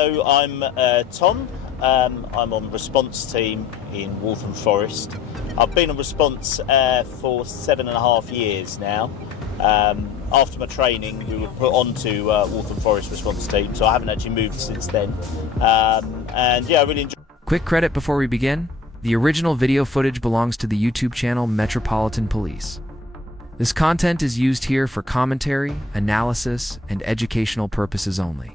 Hello, I'm Tom. I'm on response team in Waltham Forest. I've been on response for 7.5 years now. After my training, we were put onto Waltham Forest response team, so I haven't actually moved since then. And yeah, I really enjoy. Quick credit before we begin. The original video footage belongs to the YouTube channel Metropolitan Police. This content is used here for commentary, analysis, and educational purposes only.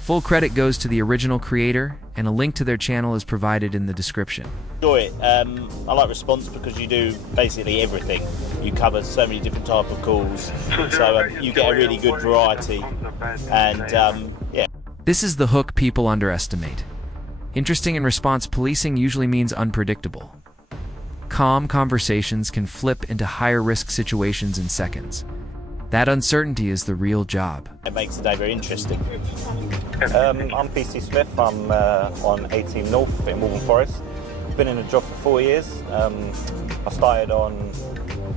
Full credit goes to the original creator, and a link to their channel is provided in the description. Enjoy it. I like response because you do basically everything. You cover so many different type of calls, so you get a really good variety. And yeah. This is the hook people underestimate. Interesting in response policing usually means unpredictable. Calm conversations can flip into higher risk situations in seconds. That uncertainty is the real job. It makes the day very interesting. I'm PC Smith. I'm on 18 North in Waltham Forest. Been in the job for 4 years. I started on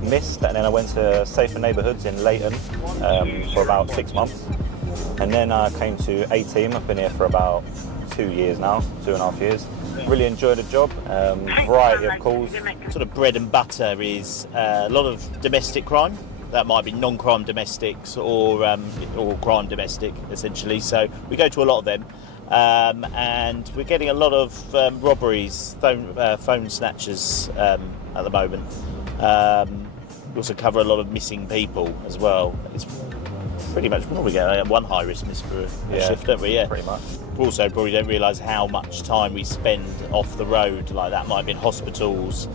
Mist and then I went to Safer Neighbourhoods in Leighton for about 6 months. And then I came to A-Team. I've been here for about 2 years now, 2.5 years. Really enjoy the job, variety of calls. Sort of bread and butter is a lot of domestic crime. That might be non-crime domestics or crime domestic, essentially. So we go to a lot of them, and we're getting a lot of robberies, phone snatchers at the moment. We also cover a lot of missing people as well. It's pretty much we get one high risk miss for a shift, don't we? Yeah, pretty much. We also probably don't realise how much time we spend off the road. Like that might be in hospitals.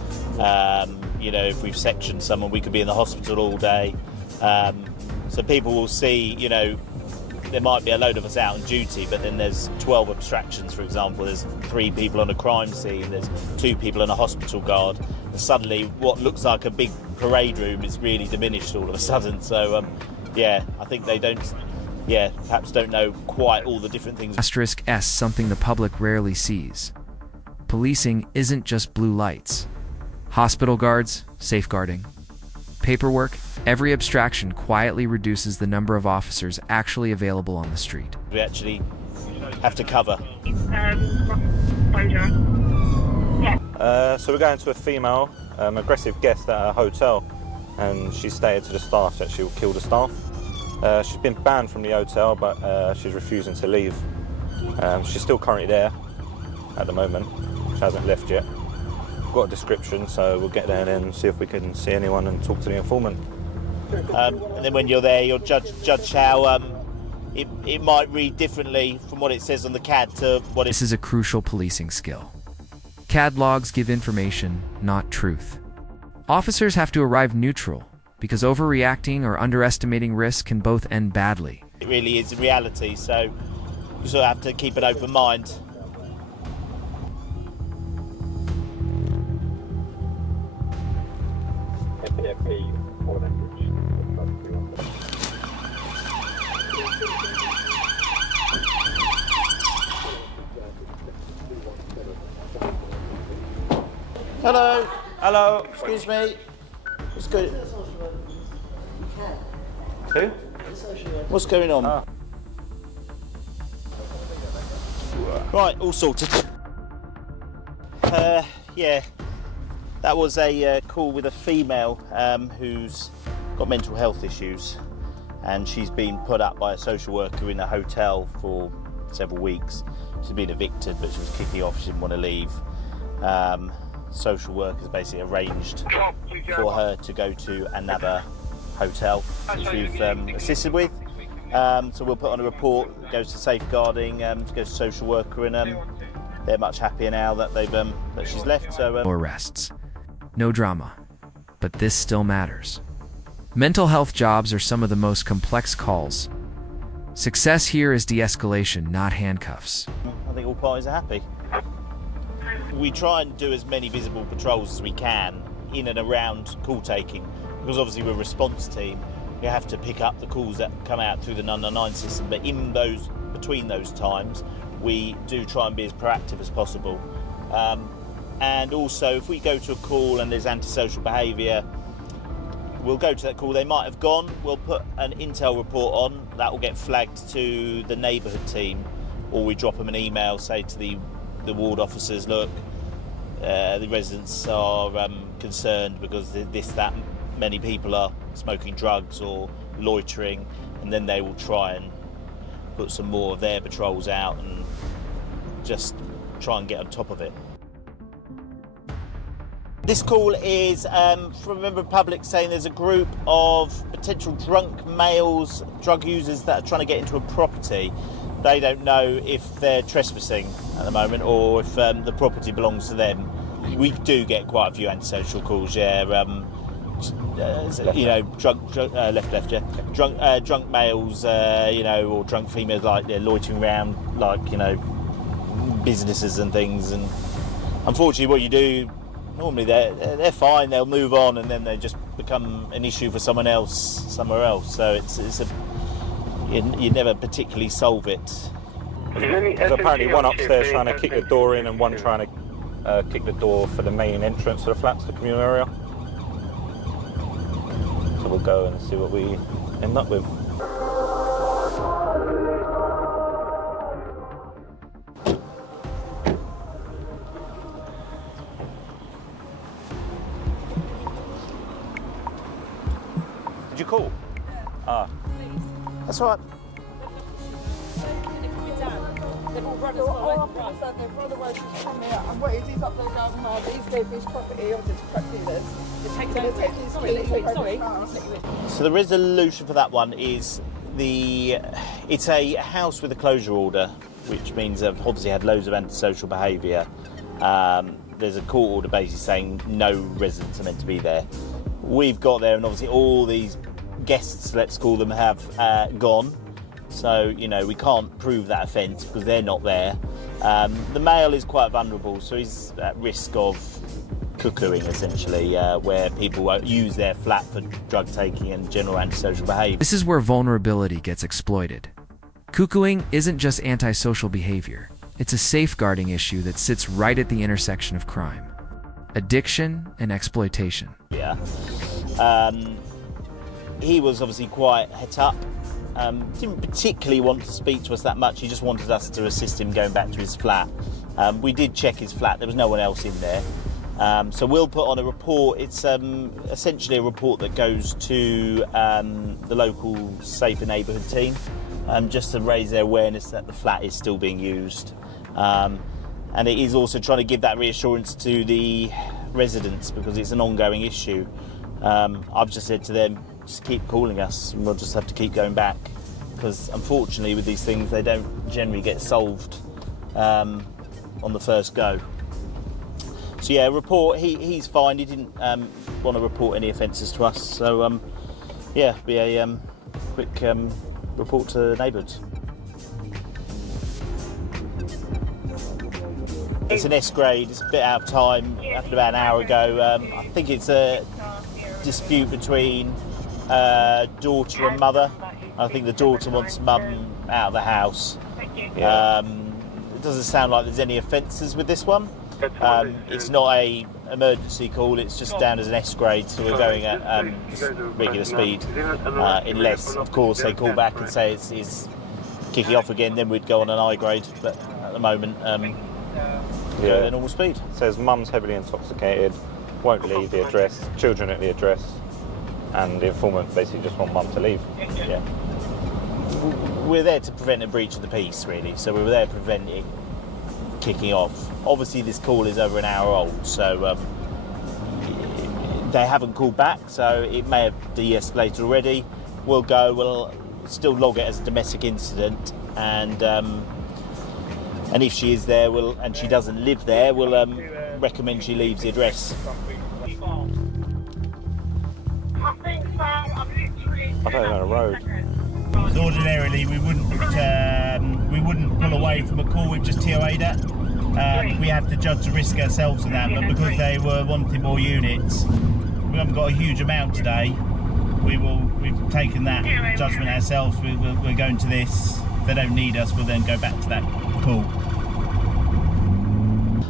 You know, if we've sectioned someone, we could be in the hospital all day. So people will see, you know, there might be a load of us out on duty, but then there's 12 abstractions, for example. There's 3 people on a crime scene, there's 2 people on a hospital guard. And suddenly what looks like a big parade room is really diminished all of a sudden. So, yeah, I think they perhaps don't know quite all the different things. Asterisk S, something the public rarely sees. Policing isn't just blue lights. Hospital guards, safeguarding. Paperwork, every abstraction quietly reduces the number of officers actually available on the street. We actually have to cover. So we're going to a female aggressive guest at a hotel, and she stated to the staff that she will kill the staff. She's been banned from the hotel, but she's refusing to leave. She's still currently there at the moment. She hasn't left yet. We've got a description, so we'll get there and see if we can see anyone and talk to the informant. And then when you're there, you'll judge how it might read differently from what it says on the CAD to what it. This is a crucial policing skill. CAD logs give information, not truth. Officers have to arrive neutral, because overreacting or underestimating risk can both end badly. It really is reality, so you sort of have to keep an open mind. Hello. Hello. Excuse me. What's going? Who? What's going on? Right, all sorted. Yeah, that was a call with a female who's got mental health issues, and she's been put up by a social worker in a hotel for several weeks. She's been evicted, but she was kicking off. She didn't want to leave. Social workers basically arranged for her to go to another hotel, which we've assisted with. So we'll put on a report, goes to safeguarding, goes to social worker, and they're much happier now that they've that she's left. So Arrests. No drama, but this still matters. Mental health jobs are some of the most complex calls. Success here is de-escalation, not handcuffs. I think all parties are happy. We try and do as many visible patrols as we can in and around call taking, because obviously we're a response team. We have to pick up the calls that come out through the 999 system, but between those times, we do try and be as proactive as possible. And also, if we go to a call and there's antisocial behaviour, we'll go to that call. They might have gone. We'll put an intel report on that will get flagged to the neighbourhood team, or we drop them an email, say to the ward officers, look, the residents are concerned because that many people are smoking drugs or loitering, and then they will try and put some more of their patrols out and just try and get on top of it. This call is from a member of the public saying there's a group of potential drunk males, drug users that are trying to get into a property. They don't know if they're trespassing at the moment or if the property belongs to them. We do get quite a few antisocial calls, yeah. Drunk males, or drunk females, like they're loitering around, like, businesses and things. And unfortunately, what you do, normally they're fine, they'll move on, and then they just become an issue for someone else somewhere else. So you never particularly solve it. There's apparently one upstairs trying to kick the door in and one trying to kick the door for the main entrance to the flats, the communal area. So we'll go and see what we end up with. Did you call? Ah. That's all right. They've all run as well. They've run away from here. And what is he's up there going hard? He's leaving his property or just prep dealers. Sorry. So the resolution for that one is it's a house with a closure order, which means they've obviously had loads of antisocial behaviour. There's a court order basically saying no residents are meant to be there. We've got there, and obviously all these guests, let's call them, have gone. So, we can't prove that offence because they're not there. The male is quite vulnerable, so he's at risk of cuckooing, essentially, where people use their flat for drug taking and general antisocial behaviour. This is where vulnerability gets exploited. Cuckooing isn't just antisocial behavior. It's a safeguarding issue that sits right at the intersection of crime, addiction, and exploitation. Yeah. He was obviously quite het up. Didn't particularly want to speak to us that much. He just wanted us to assist him going back to his flat. We did check his flat. There was no one else in there. So we'll put on a report. It's essentially a report that goes to the local Safer Neighbourhood team, just to raise their awareness that the flat is still being used. And it is also trying to give that reassurance to the residents because it's an ongoing issue. I've just said to them, just keep calling us and we'll just have to keep going back because unfortunately with these things they don't generally get solved on the first go. So yeah, report, he's fine, he didn't want to report any offences to us, so yeah, be a quick report to neighbours. It's an S grade, it's a bit out of time, happened about an hour ago. I think it's a dispute between daughter and mother. I think the daughter wants mum out of the house. It doesn't sound like there's any offences with this one. It's not a emergency call, it's just down as an S grade, so we're going at just regular speed. Unless, of course, they call back and say it's kicking off again, then we'd go on an I grade. But at the moment, at normal speed. It says mum's heavily intoxicated, won't leave the address, children at the address, and the informant basically just want mum to leave. Yeah. We're there to prevent a breach of the peace, really, so we were there to prevent it kicking off. Obviously this call is over an hour old, so they haven't called back, so it may have de-escalated already. We'll still log it as a domestic incident, and if she is there, and she doesn't live there, we'll recommend she leaves the address. I don't know the road. So ordinarily we wouldn't pull away from a call we've just TOA'd at. We have to judge the risk ourselves in that, but because they were wanting more units, we haven't got a huge amount today. We've taken that judgment ourselves. We're going to this. If they don't need us, we'll then go back to that call.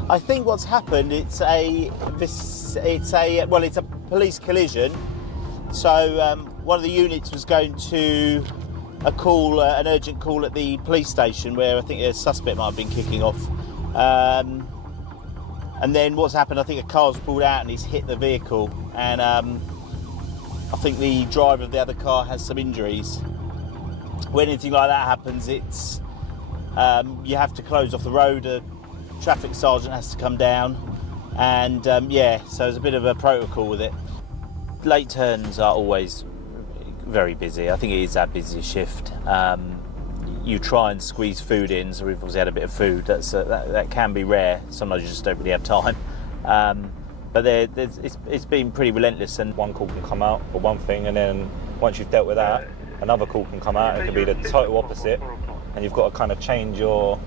I think what's happened, it's a police collision. So one of the units was going to a call, an urgent call at the police station where I think a suspect might have been kicking off. And then what's happened, I think a car's pulled out and he's hit the vehicle, and I think the driver of the other car has some injuries. When anything like that happens, it's you have to close off the road, a traffic sergeant has to come down, and yeah, so there's a bit of a protocol with it. Late turns are always very busy. I think it is our busiest shift. You try and squeeze food in, so we've obviously had a bit of food. That can be rare. Sometimes you just don't really have time. But it's been pretty relentless. And One call can come out for one thing, and then once you've dealt with that, another call can come out. It could be the total opposite, and you've got to kind of change your,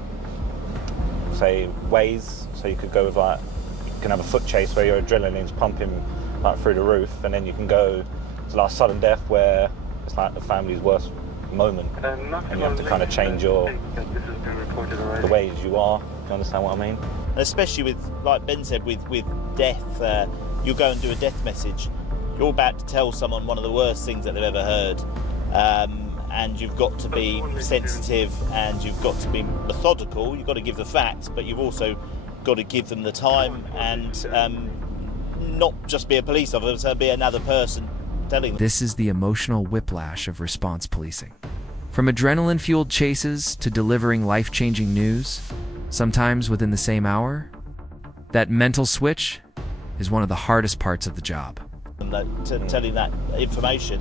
say, ways. So you could go with you can have a foot chase where your adrenaline's pumping like through the roof, and then you can go to like sudden death where it's like the family's worst moment, and you have to kind of change the ways you are. Do you understand what I mean? especially with, like Ben said, with death, you'll go and do a death message. You're about to tell someone one of the worst things that they've ever heard, and you've got to be sensitive and you've got to be methodical. You've got to give the facts, but you've also got to give them the time and not just be a police officer, be another person telling them. This is the emotional whiplash of response policing. From adrenaline-fueled chases to delivering life-changing news, sometimes within the same hour, that mental switch is one of the hardest parts of the job. And telling that information